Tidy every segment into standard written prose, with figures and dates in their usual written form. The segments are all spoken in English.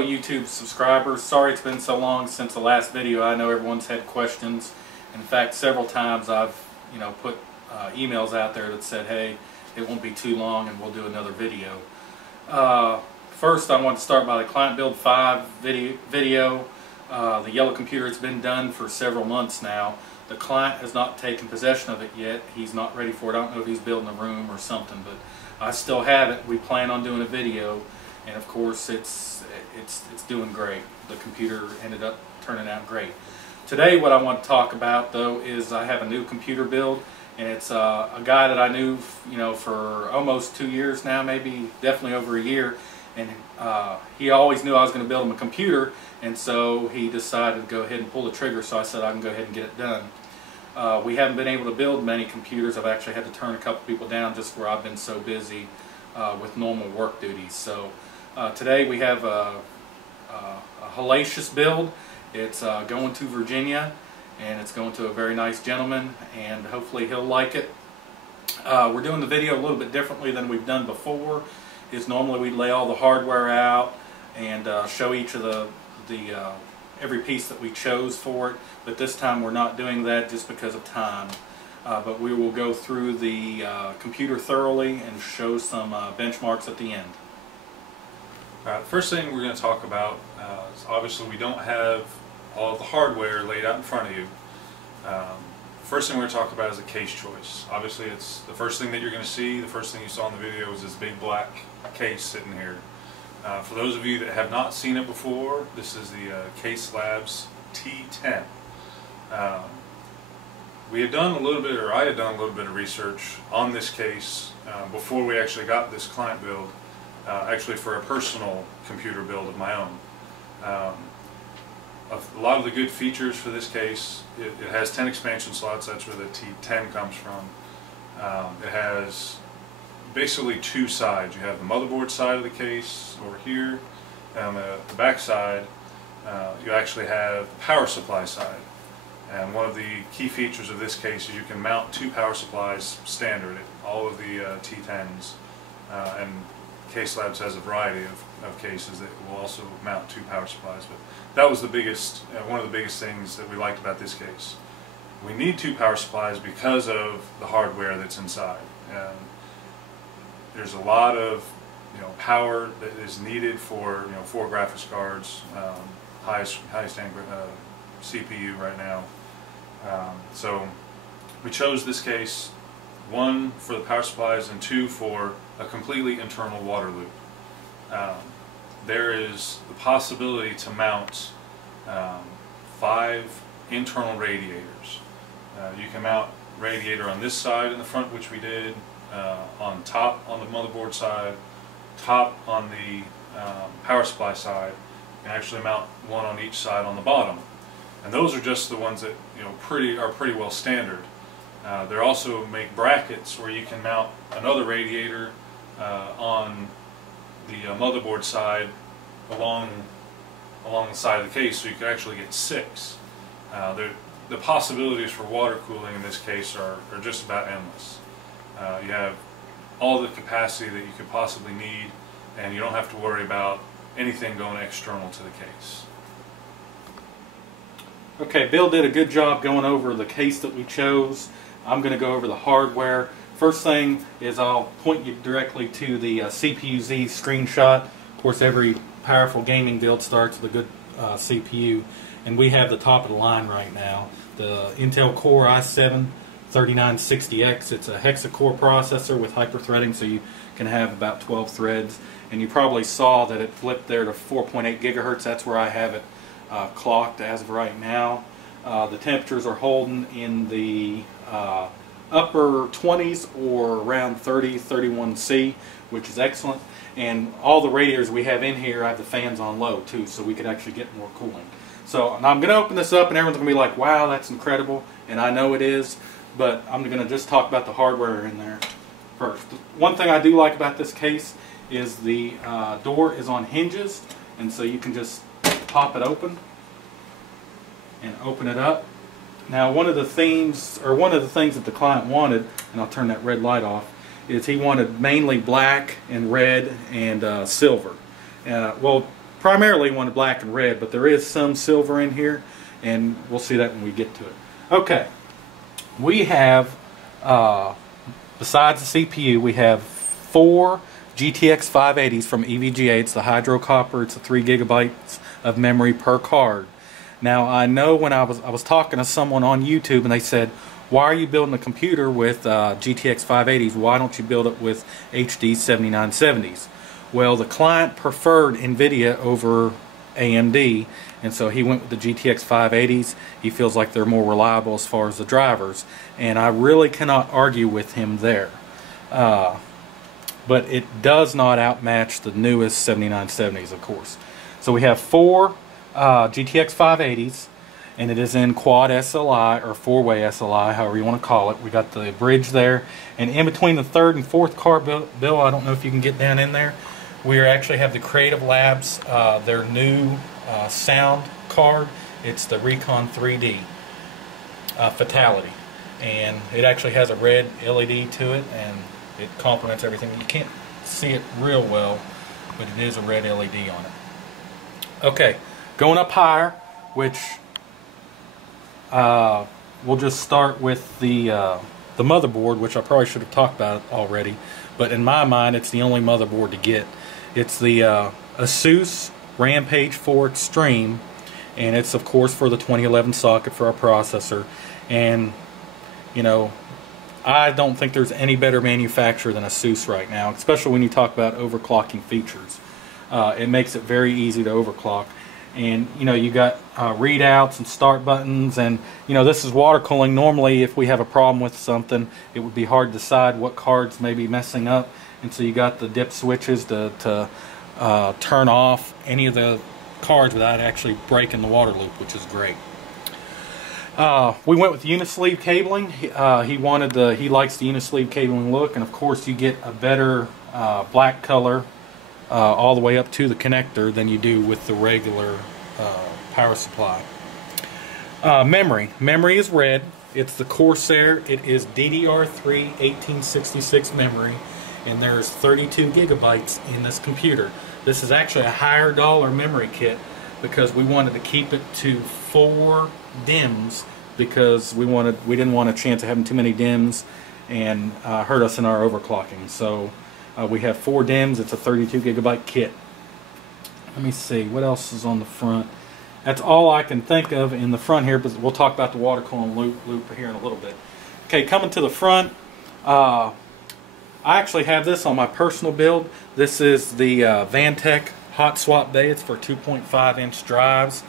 Hello YouTube subscribers, sorry it's been so long since the last video. I know everyone's had questions. In fact, several times I've put emails out there that said, hey, it won't be too long and we'll do another video. First I want to start by the Client Build 5 video. The yellow computer, it's been done for several months now. The client has not taken possession of it yet. He's not ready for it. I don't know if he's building a room or something, but I still have it. We plan on doing a video, and of course it's doing great. The computer ended up turning out great. Today what I want to talk about though is I have a new computer build, and it's a guy that I knew for almost 2 years now, maybe definitely over a year, and he always knew I was going to build him a computer, and so he decided to go ahead and pull the trigger, so I said I can go ahead and get it done. We haven't been able to build many computers. I've actually had to turn a couple people down just where I've been so busy with normal work duties. So today we have a hellacious build. It's going to Virginia, and it's going to a very nice gentleman, and hopefully he'll like it. We're doing the video a little bit differently than we've done before. Normally we'd lay all the hardware out and show each of every piece that we chose for it, but this time we're not doing that just because of time. But we will go through the computer thoroughly and show some benchmarks at the end. Alright, the first thing we're going to talk about is obviously we don't have all of the hardware laid out in front of you. First thing we're going to talk about is a case choice. Obviously it's the first thing that you're going to see. The first thing you saw in the video is this big black case sitting here. For those of you that have not seen it before, this is the Case Labs T10. We had done a little bit, or I had done a little bit of research on this case before we actually got this client build, actually for a personal computer build of my own. A lot of the good features for this case, it has 10 expansion slots. That's where the T10 comes from. It has basically two sides. You have the motherboard side of the case over here, and on the back side you actually have the power supply side. And one of the key features of this case is you can mount two power supplies standard. All of the T10s, and Case Labs has a variety of cases that will also mount two power supplies. But that was the biggest, one of the biggest things that we liked about this case. We need two power supplies because of the hardware that's inside. And there's a lot of power that is needed for 4 graphics cards, highest end CPU right now. So we chose this case, 1 for the power supplies and 2 for a completely internal water loop. There is the possibility to mount 5 internal radiators. You can mount radiator on this side in the front, which we did, on top on the motherboard side, top on the power supply side. You can actually mount 1 on each side on the bottom, and those are just the ones that are pretty well standard. They also make brackets where you can mount another radiator on the motherboard side along the side of the case, so you can actually get 6. The possibilities for water cooling in this case are just about endless. You have all the capacity that you could possibly need, and you don't have to worry about anything going external to the case. Okay, Bill did a good job going over the case that we chose. I'm going to go over the hardware. First thing is I'll point you directly to the CPU-Z screenshot. Of course, every powerful gaming build starts with a good CPU, and we have the top of the line right now. The Intel Core i7-3960X. It's a Hexa-core processor with hyper-threading, so you can have about 12 threads. And you probably saw that it flipped there to 4.8 gigahertz. That's where I have it clocked as of right now. The temperatures are holding in the upper 20s or around 31 C, which is excellent. And all the radiators we have in here, I have the fans on low too, so we could actually get more cooling. So now I'm going to open this up, and everyone's going to be like, wow, that's incredible, and I know it is, but I'm going to just talk about the hardware in there first. One thing I do like about this case is the door is on hinges, and so you can just pop it open and open it up. Now, one of the things that the client wanted, and I'll turn that red light off, is he wanted mainly black and red and silver. Well, primarily wanted black and red, but there is some silver in here, and we'll see that when we get to it. Okay, we have, besides the CPU, we have 4 GTX 580s from EVGA. It's the Hydrocopper. It's a 3 gigabytes of memory per card. Now, I know when I was talking to someone on YouTube, and they said, why are you building a computer with GTX 580s? Why don't you build it with HD 7970s? Well, the client preferred NVIDIA over AMD, and so he went with the GTX 580s. He feels like they're more reliable as far as the drivers, and I really cannot argue with him there. But it does not outmatch the newest 7970s, of course. So we have 4 GTX 580s, and it is in quad SLI or 4-way SLI, however you want to call it. We got the bridge there, and in between the 3rd and 4th card, Bill, I don't know if you can get down in there, we actually have the Caselabs, their new sound card. It's the Recon 3D Fatality, and it actually has a red LED to it, and it complements everything. You can't see it real well, but it is a red LED on it. Okay, going up higher, which we'll just start with the motherboard, which I probably should have talked about already, but in my mind it's the only motherboard to get. It's the ASUS Rampage IV Extreme, and it's of course for the 2011 socket for our processor. And you know, I don't think there's any better manufacturer than ASUS right now, especially when you talk about overclocking features. It makes it very easy to overclock. And you know, you got readouts and start buttons, and you know, this is water cooling. Normally if we have a problem with something, it would be hard to decide what cards may be messing up, and so you got the dip switches to turn off any of the cards without actually breaking the water loop, which is great. We went with Uni-sleeve cabling. He likes the Uni-sleeve cabling look, and of course you get a better black color all the way up to the connector than you do with the regular power supply. Memory is red. It's the Corsair. It is DDR3-1866 memory, and there's 32 gigabytes in this computer. This is actually a higher dollar memory kit because we wanted to keep it to 4 DIMMs because we didn't want a chance of having too many DIMMs and hurt us in our overclocking. So we have 4 DIMMs. It's a 32 gigabyte kit. Let me see what else is on the front. That's all I can think of in the front here, but we'll talk about the water cooling loop here in a little bit. Okay, coming to the front, I actually have this on my personal build. This is the Vantech hot swap bay. It's for 2.5-inch drives,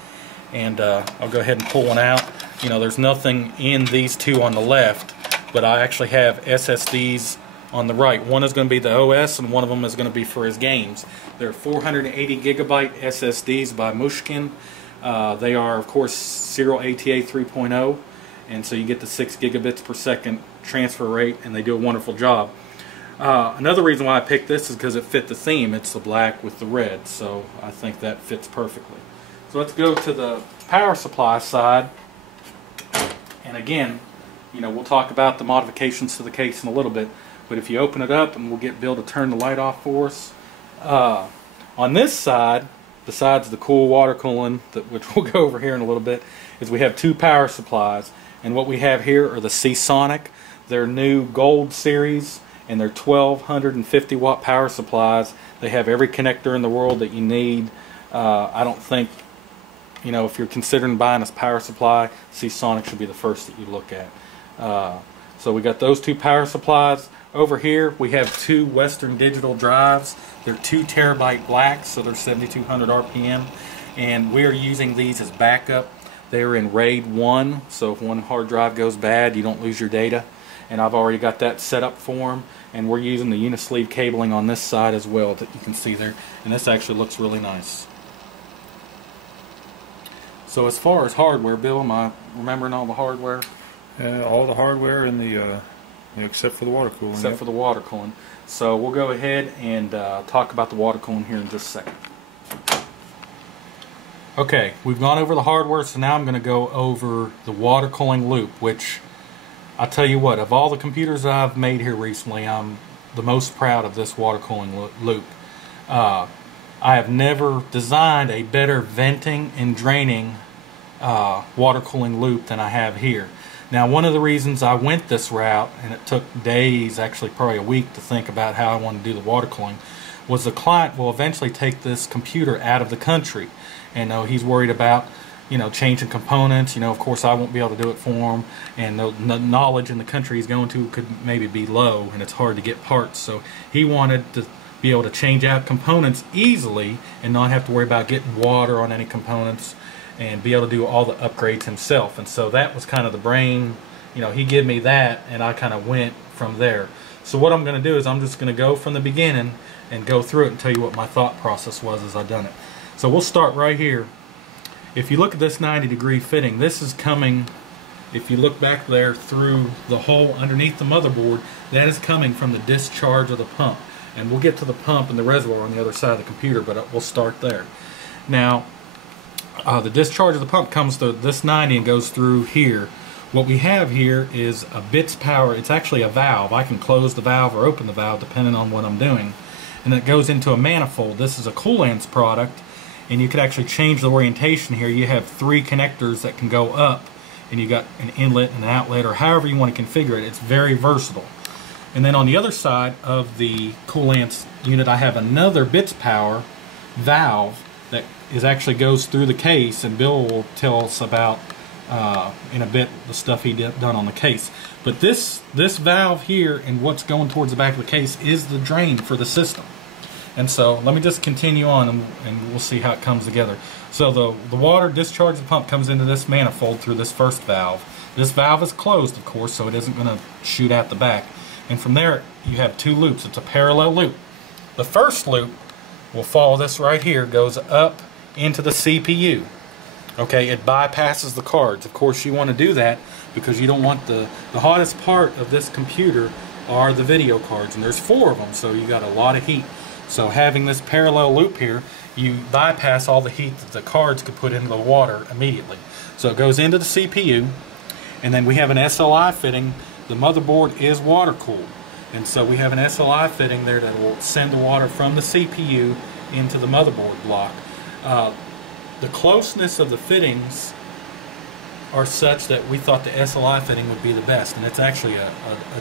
and I'll go ahead and pull one out. You know, there's nothing in these two on the left, but I actually have SSDs on the right. One is going to be the OS, and one of them is going to be for his games. They're 480 gigabyte SSDs by Mushkin. They are, of course, serial ATA 3.0, and so you get the 6 gigabits per second transfer rate, and they do a wonderful job. Another reason why I picked this is because it fit the theme. It's the black with the red, so I think that fits perfectly. So let's go to the power supply side, and again, you know, we'll talk about the modifications to the case in a little bit, but if you open it up, and we'll get Bill to turn the light off for us. On this side, besides the cool water cooling, which we'll go over here in a little bit, is we have 2 power supplies, and what we have here are the Seasonic. They're new Gold series, and they're 1250 watt power supplies. They have every connector in the world that you need. I don't think, you know, if you're considering buying a power supply, Seasonic should be the first that you look at. So we got those 2 power supplies. Over here we have 2 Western Digital drives. They're 2 terabyte blacks, so they're 7200 RPM, and we're using these as backup. They're in RAID 1, so if one hard drive goes bad, you don't lose your data. And I've already got that set up for them, and we're using the Uni-sleeve cabling on this side as well that you can see there, and this actually looks really nice. So as far as hardware, Bill, am I remembering all the hardware? All the hardware in the except for the water cooling. Except for the water cooling. So we'll go ahead and talk about the water cooling here in just a second. Okay, we've gone over the hardware, so now I'm going to go over the water cooling loop, which I'll tell you what, of all the computers I've made here recently, I'm the most proud of this water cooling loop. I have never designed a better venting and draining water cooling loop than I have here. Now, one of the reasons I went this route, and it took days, actually probably a week, to think about how I want to do the water cooling, was the client will eventually take this computer out of the country. And he's worried about, changing components. Of course, I won't be able to do it for him, and the knowledge in the country he's going to could maybe be low, and it's hard to get parts. So he wanted to be able to change out components easily and not have to worry about getting water on any components, and be able to do all the upgrades himself. And so that was kind of the brain. He gave me that, and I kind of went from there. So what I'm going to do is I'm just going to go from the beginning and go through it and tell you what my thought process was as I done it. So we'll start right here. If you look at this 90-degree fitting, this is coming, if you look back there through the hole underneath the motherboard, that is coming from the discharge of the pump. And we'll get to the pump and the reservoir on the other side of the computer, but we'll start there. Now, the discharge of the pump comes to this 90 and goes through here. What we have here is a bits power. It's actually a valve. I can close the valve or open the valve depending on what I'm doing. And it goes into a manifold. This is a Coolants product, and you could actually change the orientation here. You have 3 connectors that can go up, and you got an inlet and an outlet, or however you want to configure it. It's very versatile. And then on the other side of the Coolants unit, I have another bits power valve that actually goes through the case, and Bill will tell us about in a bit the stuff he done on the case. But this valve here and what's going towards the back of the case is the drain for the system. And so let me just continue on, and we'll see how it comes together. So the water discharge of the pump comes into this manifold through this first valve. This valve is closed, of course, so it isn't going to shoot out the back. And from there you have 2 loops. It's a parallel loop. The first loop will follow this right here, goes up into the CPU. Okay, it bypasses the cards. Of course, you want to do that because you don't want the hottest part of this computer are the video cards, and there's 4 of them, so you got a lot of heat. So having this parallel loop here, you bypass all the heat that the cards could put into the water immediately. So it goes into the CPU, and then we have an SLI fitting. The motherboard is water cooled, and so we have an SLI fitting there that will send the water from the CPU into the motherboard block. The closeness of the fittings are such that we thought the SLI fitting would be the best, and it's actually a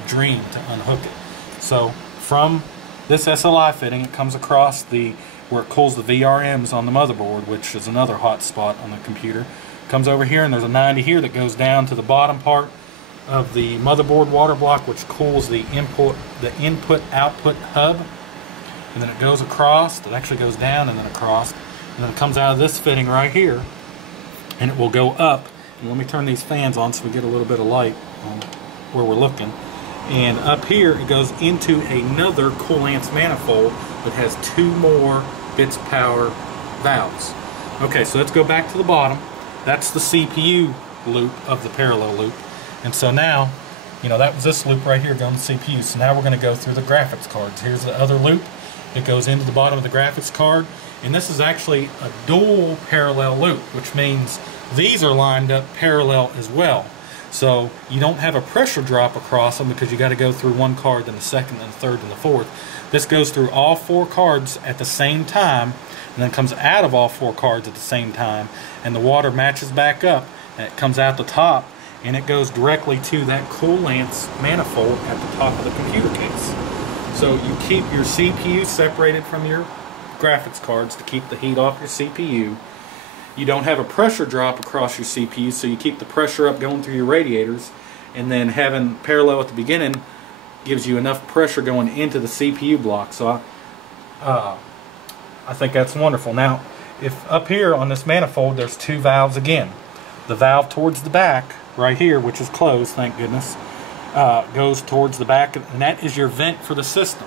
dream to unhook it. So from this SLI fitting, it comes across where it cools the VRMs on the motherboard, which is another hot spot on the computer. Comes over here, and there's a 90 here that goes down to the bottom part of the motherboard water block, which cools the input-output hub. And then it goes across. It actually goes down and then across. And then it comes out of this fitting right here, and it will go up. And let me turn these fans on so we get a little bit of light on where we're looking. And up here it goes into another Coolants manifold that has 2 more bits power valves. Okay, so let's go back to the bottom. That's the CPU loop of the parallel loop. And so now, that was this loop right here going to the CPU. So now we're going to go through the graphics cards. Here's the other loop. It goes into the bottom of the graphics card. And this is actually a dual parallel loop, which means these are lined up parallel as well. So you don't have a pressure drop across them because you got to go through one card, then the second, then the third, then the fourth. This goes through all 4 cards at the same time, and then comes out of all 4 cards at the same time, and the water matches back up, and it comes out the top, and it goes directly to that Coolants manifold at the top of the computer case. So you keep your CPU separated from your graphics cards to keep the heat off your CPU. You don't have a pressure drop across your CPU, so you keep the pressure up going through your radiators, and then having parallel at the beginning gives you enough pressure going into the CPU block. So I think that's wonderful. Now, if up here on this manifold there's 2 valves again, the valve towards the back right here, which is closed, thank goodness, goes towards the back, and that is your vent for the system.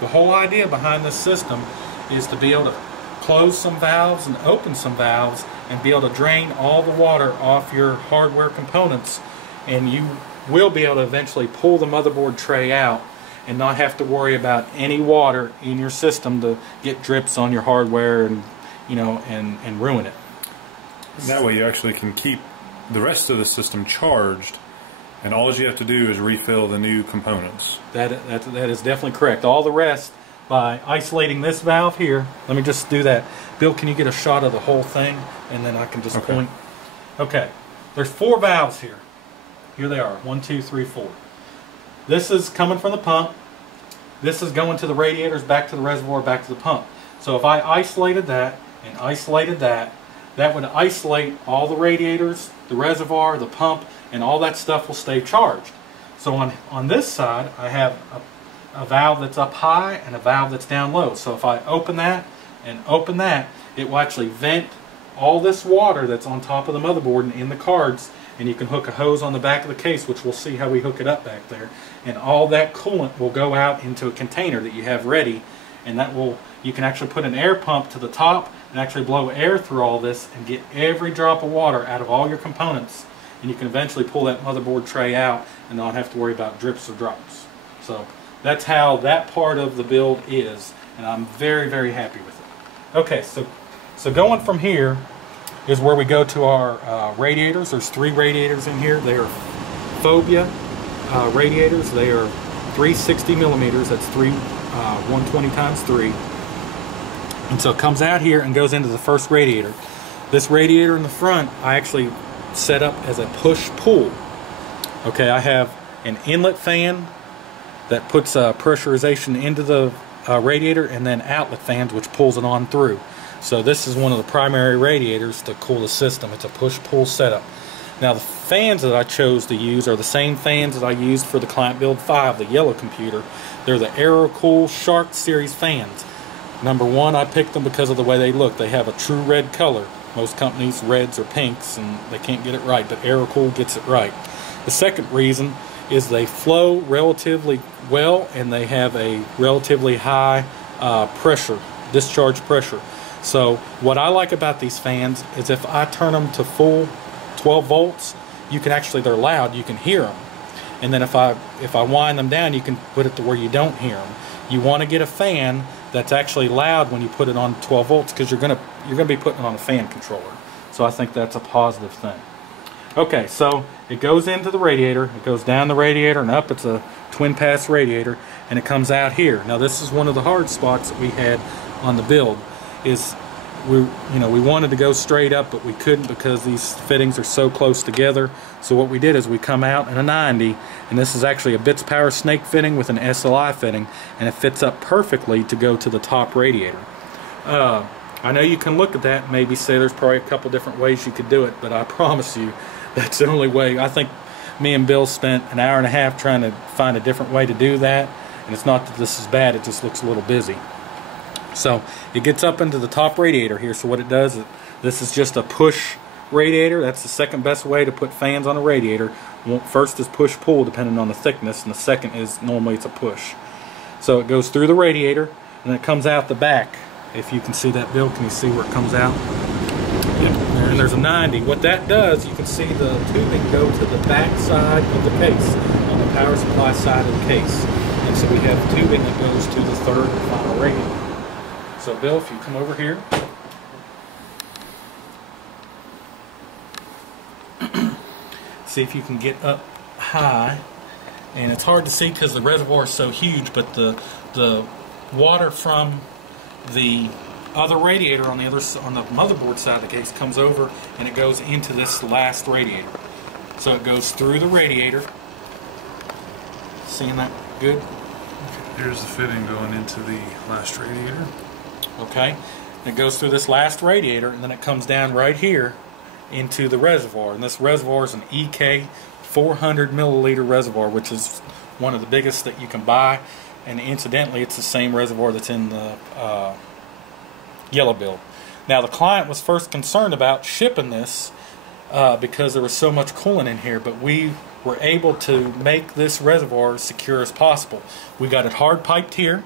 The whole idea behind this system is to be able to close some valves and open some valves and be able to drain all the water off your hardware components, and you will be able to eventually pull the motherboard tray out and not have to worry about any water in your system to get drips on your hardware and and ruin it. That way you actually can keep the rest of the system charged, and all you have to do is refill the new components. That is definitely correct. All the rest by isolating this valve here. Let me just do that. Bill, can you get a shot of the whole thing? And then I can just point. Okay. There's 4 valves here. Here they are. 1, 2, 3, 4. This is coming from the pump. This is going to the radiators, back to the reservoir, back to the pump. So if I isolated that and isolated that, that would isolate all the radiators, the reservoir, the pump, and all that stuff will stay charged. So on this side, I have a valve that's up high and a valve that's down low. So if I open that and open that, it will actually vent all this water that's on top of the motherboard and in the cards, and you can hook a hose on the back of the case, which we'll see how we hook it up back there, and all that coolant will go out into a container that you have ready, and that will, you can actually put an air pump to the top and actually blow air through all this and get every drop of water out of all your components, and you can eventually pull that motherboard tray out and not have to worry about drips or drops. So that's how that part of the build is, and I'm very, very happy with it. Okay, so going from here is where we go to our radiators. There's 3 radiators in here. They are Phobia radiators. They are 360 millimeters. That's 120 times 3. And so it comes out here and goes into the first radiator. This radiator in the front, I actually set up as a push-pull. Okay, I have an inlet fan that puts pressurization into the radiator, and then outlet fans which pulls it on through. So this is one of the primary radiators to cool the system. It's a push-pull setup. Now the fans that I chose to use are the same fans that I used for the Client Build 5, the yellow computer. They're the Aerocool Shark Series fans. Number one, I picked them because of the way they look. They have a true red color. Most companies, reds or pinks, and they can't get it right, but Aerocool gets it right. The second reason is they flow relatively well, and they have a relatively high pressure, discharge pressure. So what I like about these fans is if I turn them to full 12 volts, you can actually, they're loud, you can hear them. And then if I wind them down, you can put it to where you don't hear them. You want to get a fan that's actually loud when you put it on 12 volts, because you're gonna be putting it on a fan controller. So I think that's a positive thing. Okay, so it goes into the radiator, it goes down the radiator and up. It's a twin pass radiator, and it comes out here. Now this is one of the hard spots that we had on the build. Is we wanted to go straight up, but we couldn't because these fittings are so close together. So what we did is we come out in a 90, and this is actually a Bits Power snake fitting with an SLI fitting, and it fits up perfectly to go to the top radiator. I know you can look at that and maybe say there's probably a couple different ways you could do it, but I promise you that's the only way. I think me and Bill spent an hour and a half trying to find a different way to do that, and it's not that this is bad, it just looks a little busy. So it gets up into the top radiator here. So what it does is, this is just a push radiator. That's the second best way to put fans on a radiator. First is push-pull depending on the thickness, and the second is normally it's a push. So it goes through the radiator and it comes out the back. If you can see that, Bill, can you see where it comes out? Yep. And there's a 90. What that does, you can see the tubing go to the back side of the case, on the power supply side of the case. And so we have tubing that goes to the third and final radiator. So Bill, if you come over here. See if you can get up high. And it's hard to see because the reservoir is so huge, but the water from the other radiator on the motherboard side of the case comes over and it goes into this last radiator. So it goes through the radiator. Seeing that good? Here's the fitting going into the last radiator. Okay, it goes through this last radiator, and then it comes down right here into the reservoir. And this reservoir is an EK 400 milliliter reservoir, which is one of the biggest that you can buy. And incidentally, it's the same reservoir that's in the yellow build. Now, the client was first concerned about shipping this because there was so much coolant in here, but we were able to make this reservoir as secure as possible. We got it hard piped here.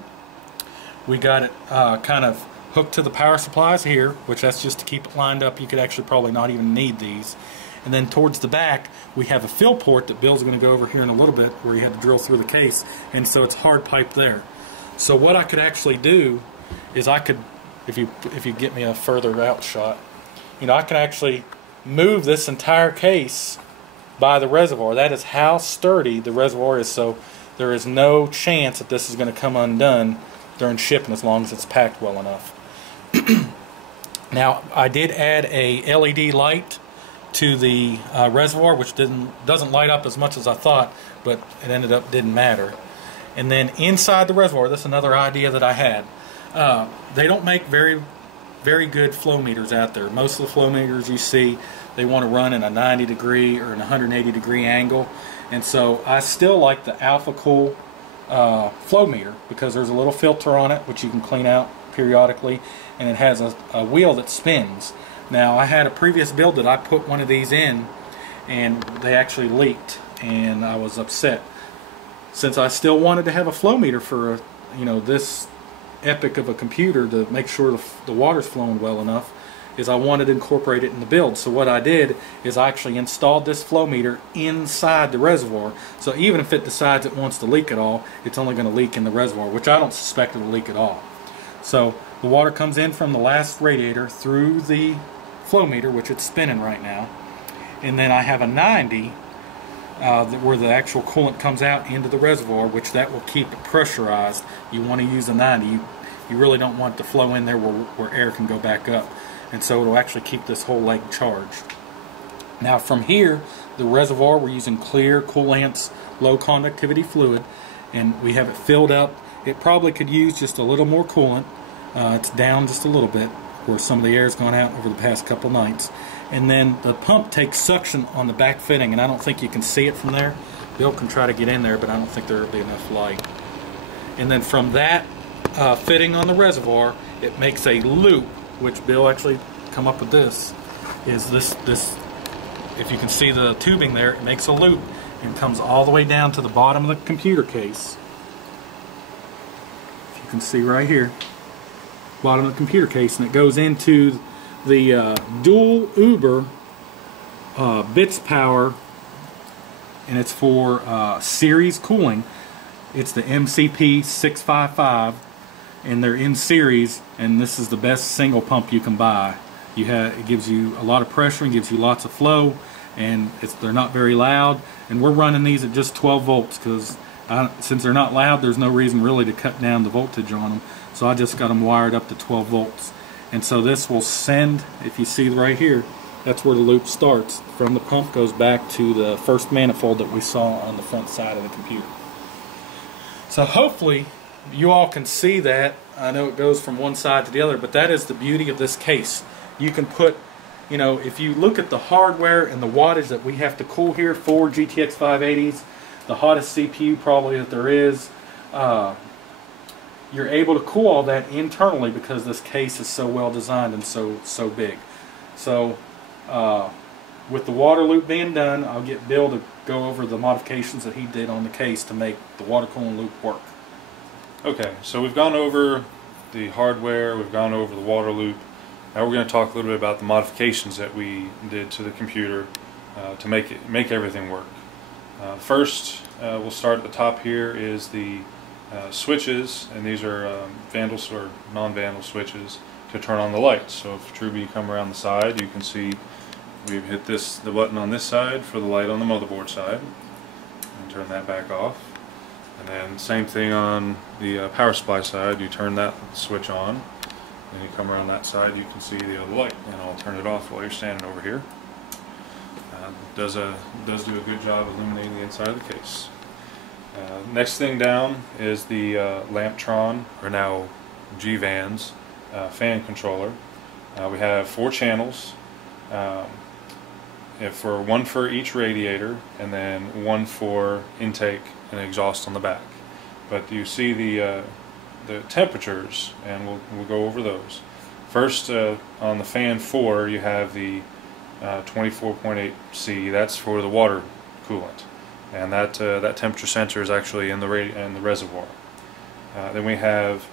We got it kind of hooked to the power supplies here, which that's just to keep it lined up. You could actually probably not even need these. And then towards the back, we have a fill port that Bill's going to go over here in a little bit, where you had to drill through the case, and so it's hard piped there. So what I could actually do is I could, if you get me a further out shot, I could actually move this entire case by the reservoir. That is how sturdy the reservoir is. So there is no chance that this is going to come undone during shipping as long as it's packed well enough. Now, I did add a LED light to the reservoir, which doesn't light up as much as I thought, but it ended up didn't matter. And then inside the reservoir, this is another idea that I had. They don't make very good flow meters out there. Most of the flow meters you see, they want to run in a 90 degree or an 180 degree angle. And so I still like the Alpha-Cool flow meter because there's a little filter on it which you can clean out periodically, and it has a wheel that spins. Now, I had a previous build that I put one of these in and they actually leaked, and I was upset. Since I still wanted to have a flow meter for this epic of a computer to make sure the water's flowing well enough, is I wanted to incorporate it in the build. So what I did is I actually installed this flow meter inside the reservoir, so even if it decides it wants to leak at all, it's only going to leak in the reservoir, which I don't suspect it will leak at all. So the water comes in from the last radiator through the flow meter, which it's spinning right now, and then I have a 90 where the actual coolant comes out into the reservoir, which that will keep it pressurized. You want to use a 90. You really don't want it to flow in there where air can go back up, and so it'll actually keep this whole leg charged. Now from here, the reservoir, we're using clear Coolant's low conductivity fluid, and we have it filled up. It probably could use just a little more coolant. It's down just a little bit where some of the air's gone out over the past couple nights. And then the pump takes suction on the back fitting, and I don't think you can see it from there. Bill can try to get in there, but I don't think there will be enough light. And then from that fitting on the reservoir, it makes a loop, which Bill actually come up with this, is this, if you can see the tubing there, it makes a loop and comes all the way down to the bottom of the computer case. If you can see right here, bottom of the computer case, and it goes into the dual Uber bits power, and it's for series cooling. It's the MCP 655, and they're in series, and this is the best single pump you can buy. It gives you a lot of pressure and gives you lots of flow, and they're not very loud, and we're running these at just 12 volts because since they're not loud, there's no reason really to cut down the voltage on them. So I just got them wired up to 12 volts. And so this will send, if you see right here, that's where the loop starts. From the pump goes back to the first manifold that we saw on the front side of the computer. So hopefully you all can see that. I know it goes from one side to the other, but that is the beauty of this case. You can put, if you look at the hardware and the wattage that we have to cool here, 4 GTX 580s, the hottest CPU probably that there is, you're able to cool all that internally because this case is so well designed and so big. So with the water loop being done, I'll get Bill to go over the modifications that he did on the case to make the water cooling loop work. Okay, so we've gone over the hardware, we've gone over the water loop. Now we're going to talk a little bit about the modifications that we did to the computer to make everything work. First, we'll start at the top here is the switches, and these are vandal or non-vandal switches to turn on the lights. So if Truby, you come around the side, you can see we've hit the button on this side for the light on the motherboard side, and turn that back off. And then same thing on the power supply side, you turn that switch on, and you come around that side, you can see the other light, and I'll turn it off while you're standing over here. Does do a good job illuminating the inside of the case. Next thing down is the Lamptron, or now G-Vans, fan controller. We have 4 channels, for one for each radiator, and then one for intake and exhaust on the back. But you see the temperatures, and we'll go over those. First, on the fan 4, you have the 24.8 C. That's for the water coolant, and that temperature sensor is actually in the reservoir. Then we have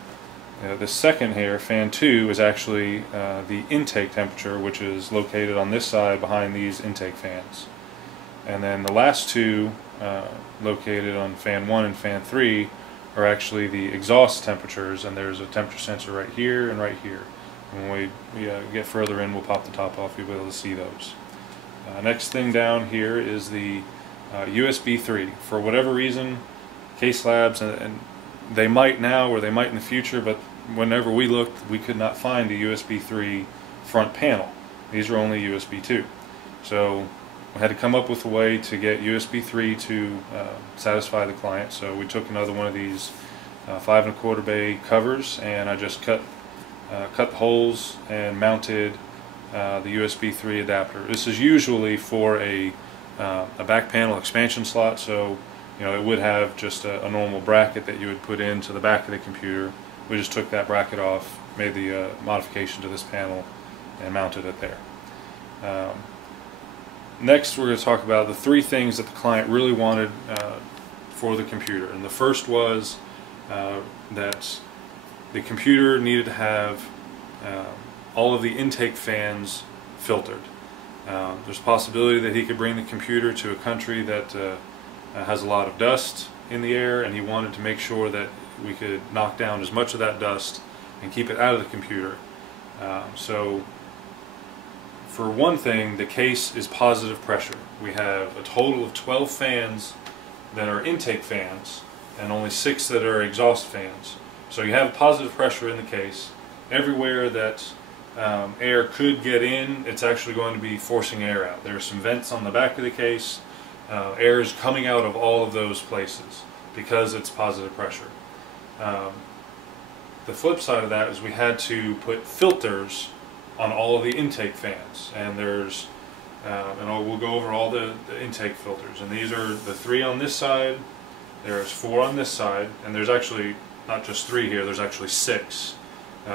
the second here, fan 2, is actually the intake temperature, which is located on this side behind these intake fans. And then the last two, located on fan 1 and fan 3, are actually the exhaust temperatures, and there's a temperature sensor right here and right here. And when we get further in, we'll pop the top off, you'll be able to see those. Next thing down here is the USB 3. For whatever reason, Case Labs and they might now or they might in the future, but whenever we looked, we could not find a USB 3 front panel. These are only USB 2. So we had to come up with a way to get USB 3 to satisfy the client. So we took another one of these 5 1/4 bay covers, and I just cut the holes and mounted the USB 3 adapter. This is usually for a back panel expansion slot, so it would have just a normal bracket that you would put into the back of the computer. We just took that bracket off, made the modification to this panel, and mounted it there. Next, we're going to talk about the 3 things that the client really wanted for the computer. And the first was that the computer needed to have all of the intake fans filtered. There's a possibility that he could bring the computer to a country that has a lot of dust in the air, and he wanted to make sure that we could knock down as much of that dust and keep it out of the computer. So for one thing, the case is positive pressure. We have a total of 12 fans that are intake fans and only 6 that are exhaust fans. So you have positive pressure in the case. Everywhere that air could get in, it's actually going to be forcing air out. There are some vents on the back of the case. Air is coming out of all of those places because it's positive pressure. The flip side of that is we had to put filters on all of the intake fans, and there's we'll go over all the intake filters, and these are the 3 on this side, there's 4 on this side, and there's actually not just 3 here, there's actually 6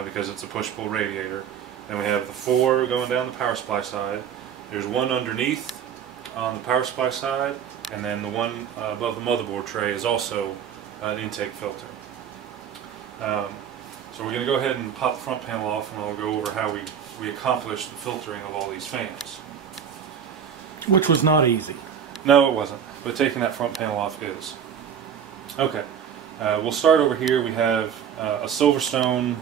because it's a push-pull radiator. Then we have the 4 going down the power supply side, there's 1 underneath on the power supply side, and then the one above the motherboard tray is also an intake filter. So we're going to go ahead and pop the front panel off, and I'll go over how we accomplished the filtering of all these fans. Which was not easy. No, it wasn't, but taking that front panel off is. Okay, we'll start over here. We have a Silverstone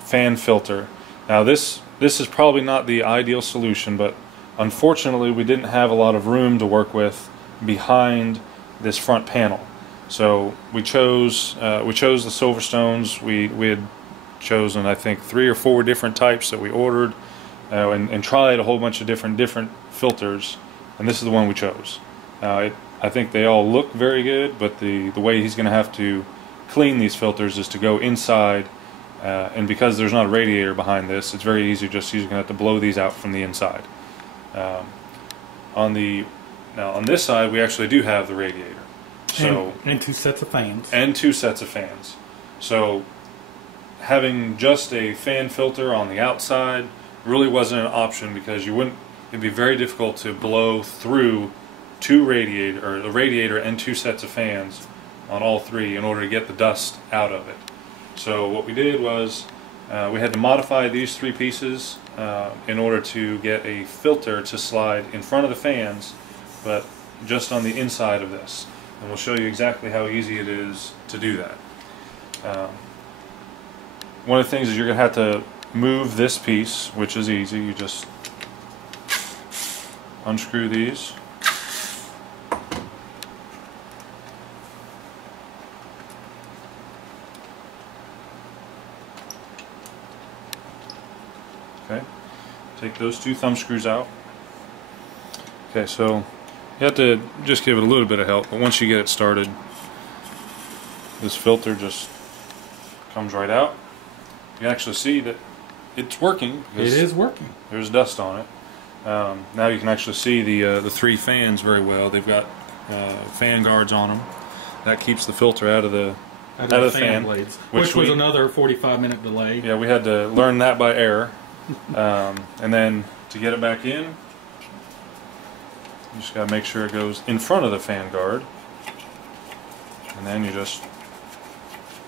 fan filter. Now this is probably not the ideal solution, but unfortunately we didn't have a lot of room to work with behind this front panel. So we chose the Silverstones. We had chosen, I think, 3 or 4 different types that we ordered and tried a whole bunch of different filters, and this is the one we chose. I think they all look very good, but the way he's going to have to clean these filters is to go inside, and because there's not a radiator behind this, it's very easy. He's going to have to blow these out from the inside. On this side, we actually do have the radiator. So and 2 sets of fans. And 2 sets of fans. So having just a fan filter on the outside really wasn't an option, because it'd be very difficult to blow through a radiator and 2 sets of fans on all 3 in order to get the dust out of it. So what we did was we had to modify these 3 pieces in order to get a filter to slide in front of the fans, but just on the inside of this. And we'll show you exactly how easy it is to do that. One of the things is you're going to have to move this piece, which is easy. You just unscrew these. Okay, take those 2 thumb screws out. Okay, so you have to just give it a little bit of help, but once you get it started, this filter just comes right out. You can actually see that it's working. It is working. There's dust on it. Now you can actually see the 3 fans very well. They've got fan guards on them. That keeps the filter out of the fan blades, which was another 45-minute delay. Yeah, we had to learn that by error. And then to get it back in, you just got to make sure it goes in front of the fan guard, and then you just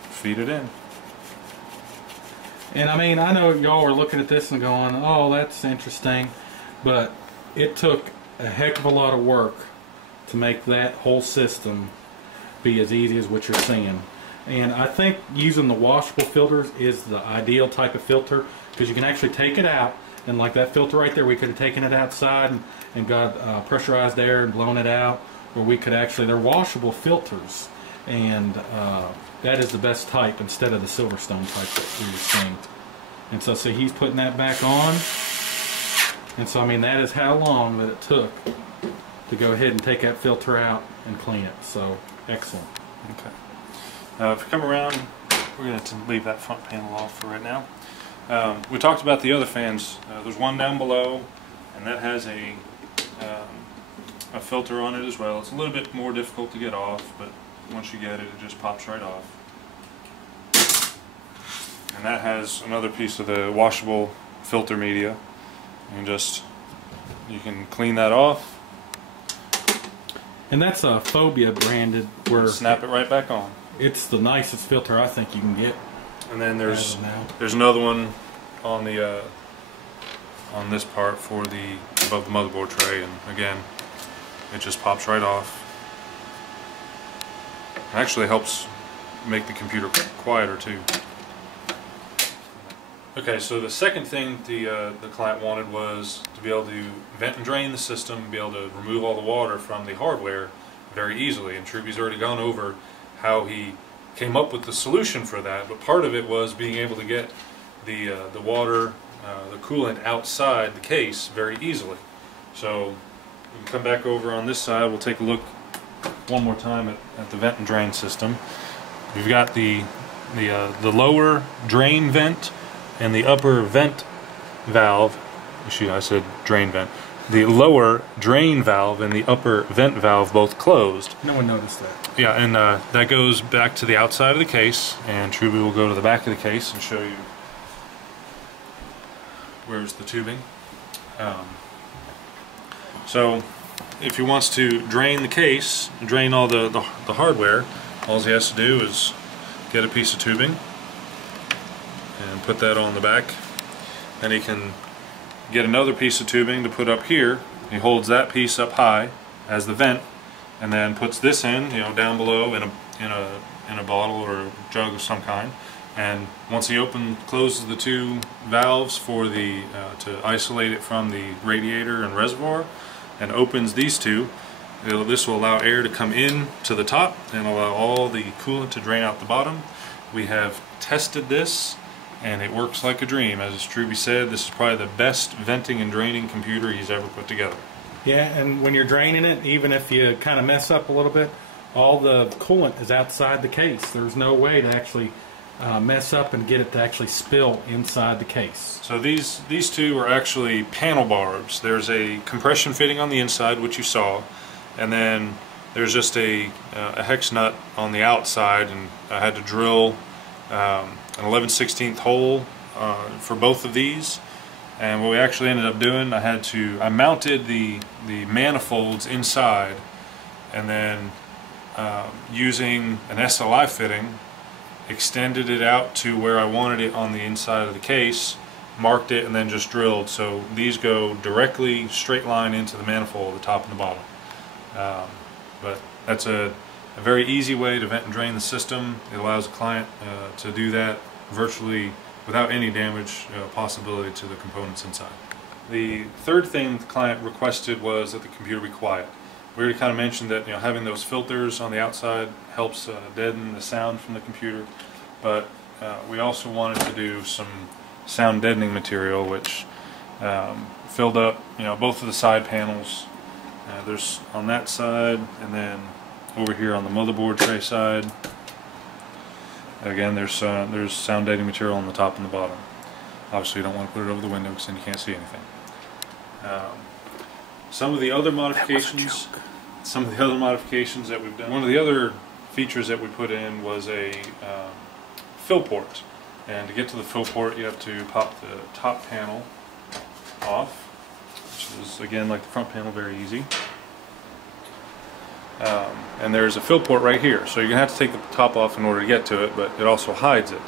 feed it in. And I mean, I know y'all are looking at this and going, oh, that's interesting, but it took a heck of a lot of work to make that whole system be as easy as what you're seeing. And I think using the washable filters is the ideal type of filter, because you can actually take it out, and like that filter right there, we could have taken it outside and got pressurized air and blown it out, or we could actually, they're washable filters. and that is the best type instead of the Silverstone type that we were seeing. And so see, he's putting that back on, and so I mean that is how long that it took to go ahead and take that filter out and clean it. So excellent. Okay. Now if you come around, we're going to leave that front panel off for right now. We talked about the other fans. There's one down below, and that has a filter on it as well. It's a little bit more difficult to get off, but once you get it, it just pops right off. And that has another piece of the washable filter media. You can clean that off. And that's a Phobia branded, where snap it right back on. It's the nicest filter I think you can get. And then there's another one on the on this part for the above the motherboard tray, and again, it just pops right off. It actually helps make the computer quieter too. Okay, so the second thing the client wanted was to be able to vent and drain the system, be able to remove all the water from the hardware very easily. And Truby's already gone over how he came up with the solution for that, but part of it was being able to get the water, the coolant outside the case very easily. So we can come back over on this side. We'll take a look one more time at the vent and drain system. We've got the lower drain vent and the upper vent valve. Actually, I said drain vent. The lower drain valve and the upper vent valve both closed. No one noticed that. Yeah, and that goes back to the outside of the case, and Truby will go to the back of the case and show you where's the tubing. So if he wants to drain the case, drain all the hardware, all he has to do is get a piece of tubing and put that on the back. Then he can get another piece of tubing to put up here. He holds that piece up high as the vent, and then puts this in, down below in a bottle or a jug of some kind. And once he closes the two valves for the to isolate it from the radiator and reservoir, and opens these two, this will allow air to come in to the top and allow all the coolant to drain out the bottom. We have tested this, and it works like a dream. As Truby said, this is probably the best venting and draining computer he's ever put together. Yeah, and when you're draining it, even if you kind of mess up a little bit, all the coolant is outside the case. There's no way to actually mess up and get it to actually spill inside the case. So these two are actually panel barbs. There's a compression fitting on the inside, which you saw, and then there's just a hex nut on the outside, and I had to drill an 11/16 hole for both of these. And what we actually ended up doing, I mounted the manifolds inside, and then using an SLI fitting, extended it out to where I wanted it on the inside of the case, marked it, and then just drilled. So these go directly straight line into the manifold, the top and the bottom. But that's a very easy way to vent and drain the system. It allows the client to do that virtually without any damage possibility to the components inside. The third thing the client requested was that the computer be quiet. We already kind of mentioned that having those filters on the outside helps deaden the sound from the computer, but we also wanted to do some sound deadening material, which filled up both of the side panels. There's on that side, and then over here on the motherboard tray side. Again, there's sound deadening material on the top and the bottom. Obviously, you don't want to put it over the window because then you can't see anything. Some of the other modifications that we've done. One of the other features that we put in was a fill port, and to get to the fill port, you have to pop the top panel off, which is again like the front panel, very easy. And there's a fill port right here, so you're gonna have to take the top off in order to get to it, but it also hides it.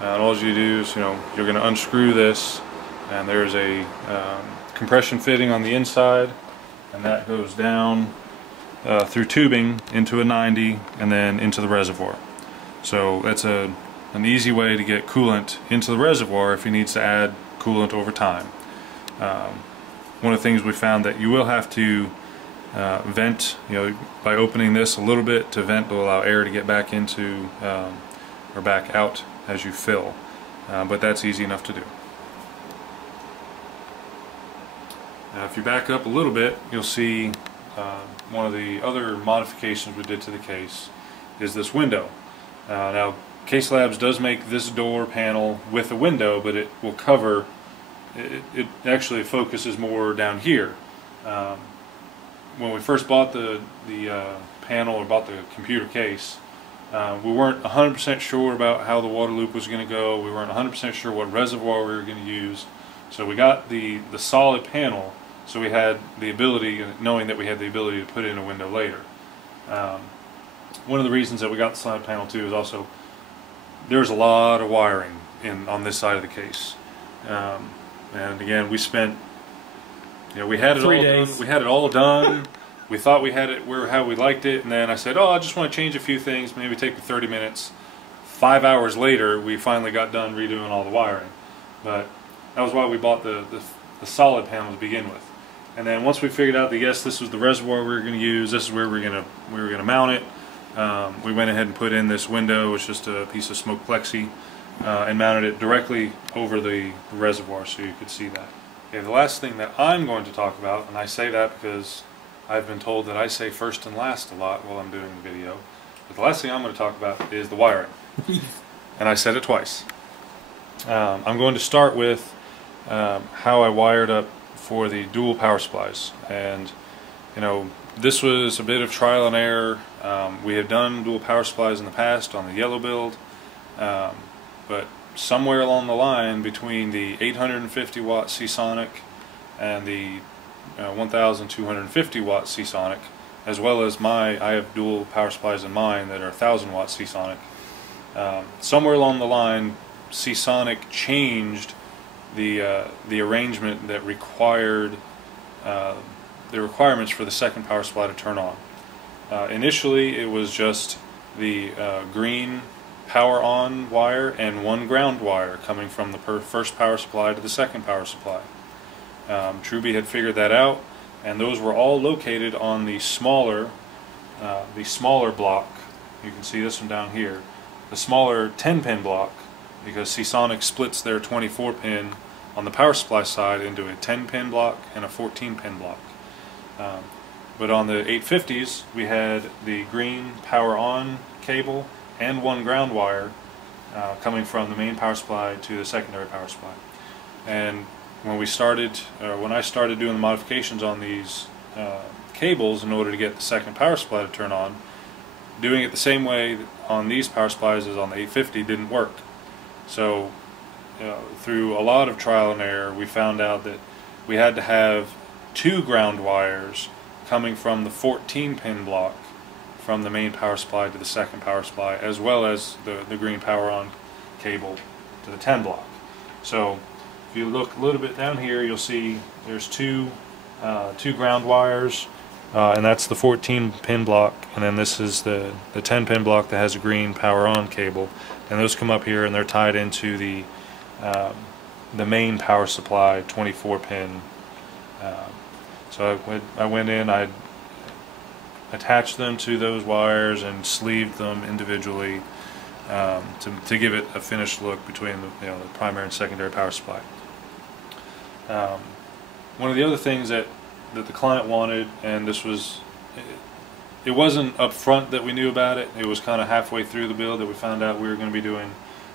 And all you do is, you're gonna unscrew this, and there's a compression fitting on the inside, and that goes down through tubing into a 90 and then into the reservoir. So that's an easy way to get coolant into the reservoir if he needs to add coolant over time. One of the things we found that you will have to vent, by opening this a little bit to vent to allow air to get back into or back out as you fill. But that's easy enough to do. Now if you back up a little bit, you'll see one of the other modifications we did to the case is this window. Now Case Labs does make this door panel with a window, but it will cover, it actually focuses more down here. When we first bought the panel, or bought the computer case, we weren't 100% sure about how the water loop was going to go. We weren't 100% sure what reservoir we were going to use. So we got the solid panel, so we had the ability, knowing that we had the ability to put in a window later. One of the reasons that we got the solid panel too is also there's a lot of wiring on this side of the case. And again, we spent, we had it 3 all days. done. We had it all done. We thought we had it how we liked it, and then I said, oh, I just want to change a few things, maybe take 30 minutes. 5 hours later, we finally got done redoing all the wiring. But that was why we bought the solid panel to begin with. And then once we figured out that yes, this was the reservoir we were going to use, this is where we were going to mount it, we went ahead and put in this window, which is just a piece of smoke plexi, and mounted it directly over the reservoir so you could see that. Okay, the last thing that I'm going to talk about, and I say that because I've been told that I say first and last a lot while I'm doing the video, but the last thing I'm going to talk about is the wiring. And I said it twice. I'm going to start with how I wired up for the dual power supplies. And this was a bit of trial and error. We had done dual power supplies in the past on the yellow build, but somewhere along the line between the 850 watt Seasonic and the 1250 watt Seasonic, as well as I have dual power supplies in mine that are 1000 watt Seasonic. Somewhere along the line, Seasonic changed the arrangement that required the requirements for the second power supply to turn on. Initially, it was just the green power on wire and one ground wire coming from the first power supply to the second power supply. Truby had figured that out, and those were all located on the smaller block. You can see this one down here, the smaller 10-pin block, because Seasonic splits their 24-pin on the power supply side into a 10-pin block and a 14-pin block. But on the 850s, we had the green power on cable and one ground wire coming from the main power supply to the secondary power supply. And when I started doing the modifications on these cables in order to get the second power supply to turn on, doing it the same way on these power supplies as on the 850 didn't work. So through a lot of trial and error, we found out that we had to have two ground wires coming from the 14-pin block from the main power supply to the second power supply, as well as the green power on cable to the 10 block. So if you look a little bit down here, you'll see there's two ground wires, and that's the 14-pin block, and then this is the 10-pin block that has a green power on cable, and those come up here and they're tied into the main power supply 24-pin. So I went in, I attached them to those wires and sleeved them individually to give it a finished look between the primary and secondary power supply. One of the other things that the client wanted, and this was, it wasn't up front that we knew about it, it was kind of halfway through the build that we found out we were going to be doing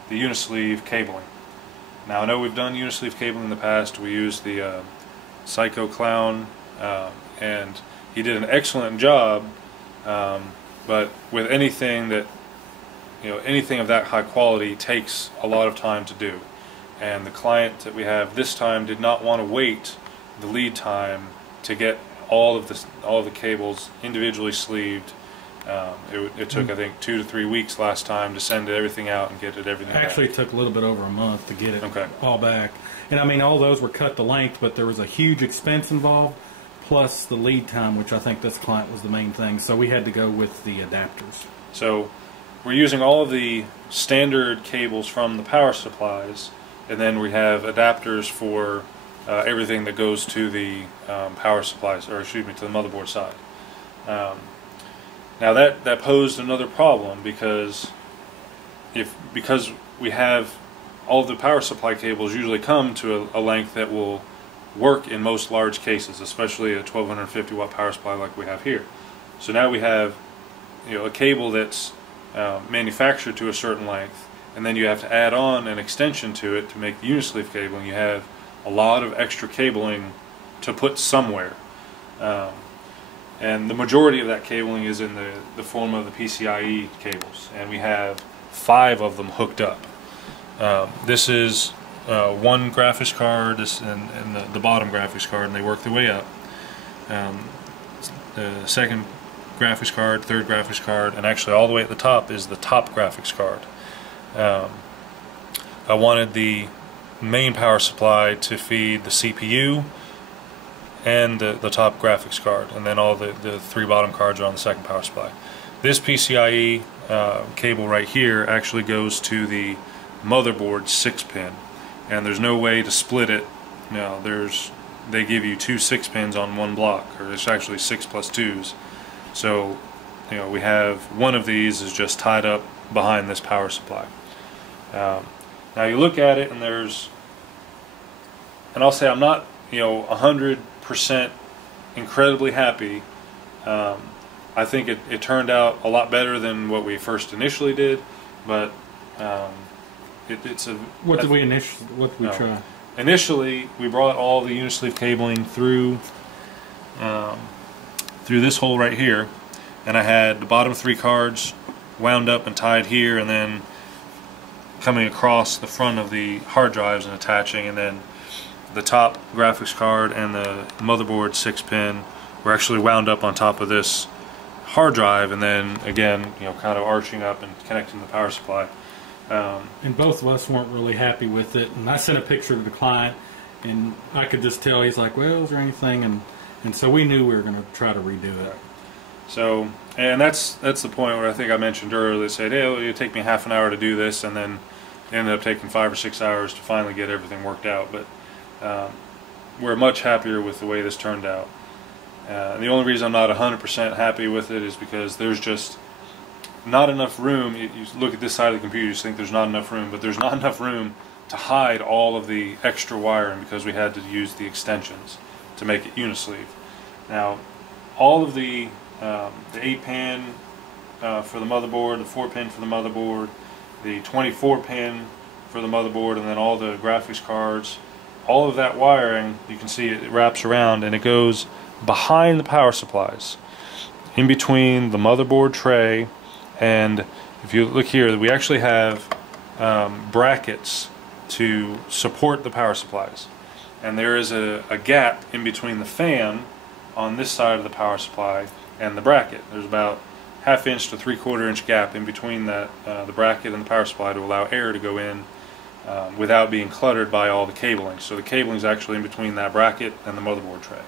the Uni-sleeve cabling. Now I know we've done Uni-sleeve cabling in the past. We used the Psycho Clown, and he did an excellent job, but with anything that, anything of that high quality takes a lot of time to do. And the client that we have this time did not want to wait the lead time to get all of the cables individually sleeved. It took, I think, 2 to 3 weeks last time to send everything out and get everything back. Actually, it took a little bit over a month to get it all back. And I mean, all those were cut to length, but there was a huge expense involved, plus the lead time, which I think this client was the main thing. So we had to go with the adapters. So we're using all of the standard cables from the power supplies, and then we have adapters for everything that goes to the power supplies, or excuse me, to the motherboard side. Now that posed another problem, because we have all of the power supply cables usually come to a length that will work in most large cases, especially a 1250 watt power supply like we have here. So now we have, you know, a cable that's manufactured to a certain length, and then you have to add on an extension to it to make the Uni-sleeve cabling. You have a lot of extra cabling to put somewhere, and the majority of that cabling is in the form of the PCIe cables, and we have 5 of them hooked up. This is one graphics card, and the bottom graphics card, and they work their way up. The second graphics card, third graphics card, and actually all the way at the top is the top graphics card. I wanted the main power supply to feed the CPU and the top graphics card, and then all the 3 bottom cards are on the second power supply. This PCIe cable right here actually goes to the motherboard 6-pin, and there's no way to split it. Now they give you 2 6-pins on one block, or it's actually 6 plus 2s. So, you know, we have one of these is just tied up behind this power supply. Now you look at it, and I'll say I'm not, you know, 100% incredibly happy. I think it turned out a lot better than what we first initially did, but it's a. What did we try? Initially, we brought all the Uni-sleeve cabling through this hole right here, and I had the bottom 3 cards wound up and tied here, and then coming across the front of the hard drives and attaching, and then the top graphics card and the motherboard 6-pin were actually wound up on top of this hard drive, and then again, you know, kind of arching up and connecting to the power supply. And both of us weren't really happy with it, and I sent a picture to the client, and I could just tell he's like, well, is there anything? And so we knew we were going to try to redo it. So, and that's the point where I think I mentioned earlier, they said, hey, it'll take me half an hour to do this, and then it ended up taking 5 or 6 hours to finally get everything worked out. But we're much happier with the way this turned out. The only reason I'm not 100% happy with it is because there's just not enough room. You look at this side of the computer, you just think there's not enough room, but there's not enough room to hide all of the extra wiring, because we had to use the extensions to make it Uni-sleeve. Now, all of the 8-pin for the motherboard, the 4-pin for the motherboard, the 24-pin for the motherboard, and then all the graphics cards, all of that wiring, you can see it wraps around, and it goes behind the power supplies, in between the motherboard tray. And if you look here, we actually have brackets to support the power supplies, and there is a gap in between the fan on this side of the power supply and the bracket. There's about 1/2 inch to 3/4 inch gap in between that the bracket and the power supply to allow air to go in without being cluttered by all the cabling. So the cabling is actually in between that bracket and the motherboard tray.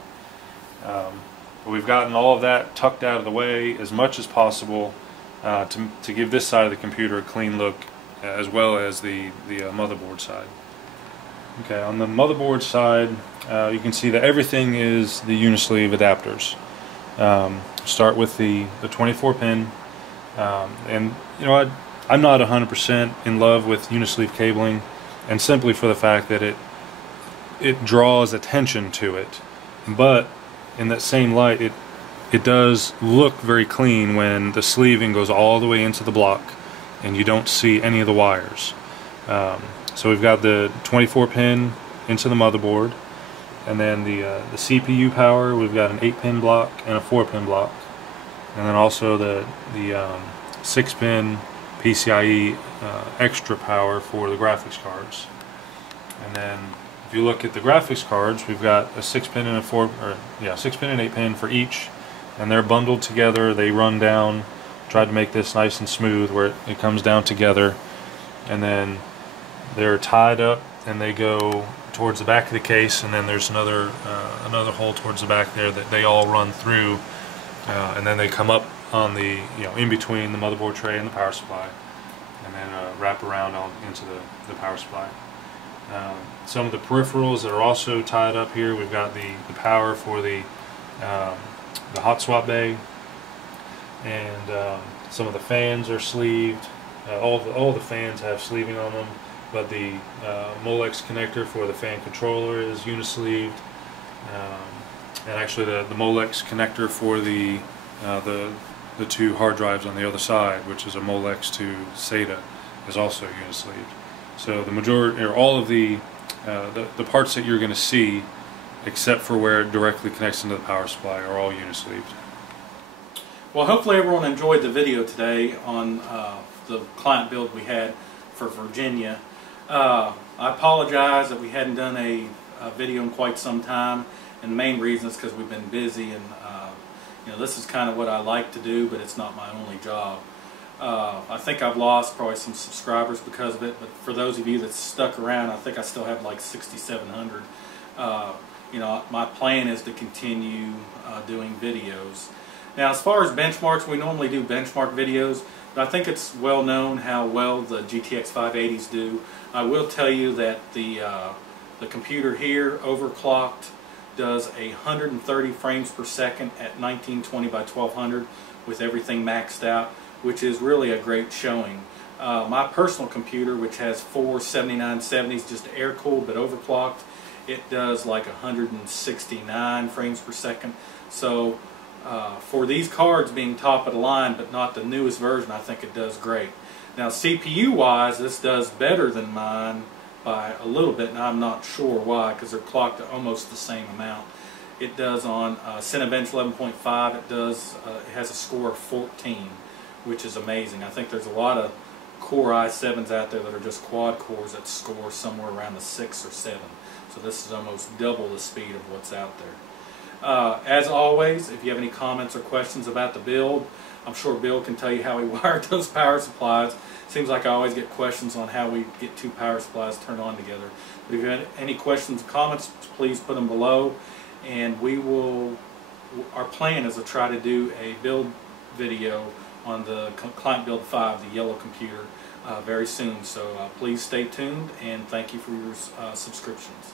But we've gotten all of that tucked out of the way as much as possible to give this side of the computer a clean look, as well as the motherboard side. Okay, on the motherboard side, you can see that everything is the Uni-sleeve adapters. Start with the 24-pin, and you know, I'm not 100% in love with Uni-sleeve cabling, and simply for the fact that it draws attention to it. But in that same light, it does look very clean when the sleeving goes all the way into the block and you don't see any of the wires. So we've got the 24-pin into the motherboard, and then the CPU power, we've got an 8-pin block and a 4-pin block, and then also the 6-pin PCIe extra power for the graphics cards. And then if you look at the graphics cards, we've got a 6-pin and a 6-pin and 8-pin for each, and they're bundled together. They run down. Tried to make this nice and smooth where it comes down together, and then they're tied up and they go towards the back of the case, and then there's another hole towards the back there that they all run through, and then they come up on the, you know, in between the motherboard tray and the power supply, and then wrap around into the power supply. Some of the peripherals that are also tied up here, we've got the power for the hot swap bay, and some of the fans are sleeved. All the fans have sleeving on them, but the Molex connector for the fan controller is uni-sleeved, and actually the Molex connector for the two hard drives on the other side, which is a Molex to SATA, is also uni-sleeved. So the majority, or all of the parts that you're going to see, except for where it directly connects into the power supply, are all uni-sleeved. Well, hopefully everyone enjoyed the video today on the client build we had for Virginia. I apologize that we hadn't done a video in quite some time, and the main reason is because we've been busy, and you know, this is kind of what I like to do, but it's not my only job. I think I've lost probably some subscribers because of it, but for those of you that stuck around, I think I still have like 6,700. You know, my plan is to continue doing videos. Now, as far as benchmarks, we normally do benchmark videos, but I think it's well known how well the GTX 580s do. I will tell you that the computer here, overclocked, does 130 frames per second at 1920 by 1200 with everything maxed out, which is really a great showing. My personal computer, which has four 7970s, just air-cooled but overclocked, it does like 169 frames per second. So for these cards being top of the line but not the newest version, I think it does great. Now CPU wise, this does better than mine by a little bit, and I'm not sure why, because they're clocked at almost the same amount. It does on Cinebench 11.5, it has a score of 14, which is amazing. I think there's a lot of Core i7s out there that are just quad cores that score somewhere around the 6 or 7. So this is almost double the speed of what's out there. As always, if you have any comments or questions about the build, I'm sure Bill can tell you how he wired those power supplies. Seems like I always get questions on how we get two power supplies turned on together. But if you have any questions or comments, please put them below, and we will. Our plan is to try to do a build video on the Client Build 5, the yellow computer, very soon. So please stay tuned, and thank you for your subscriptions.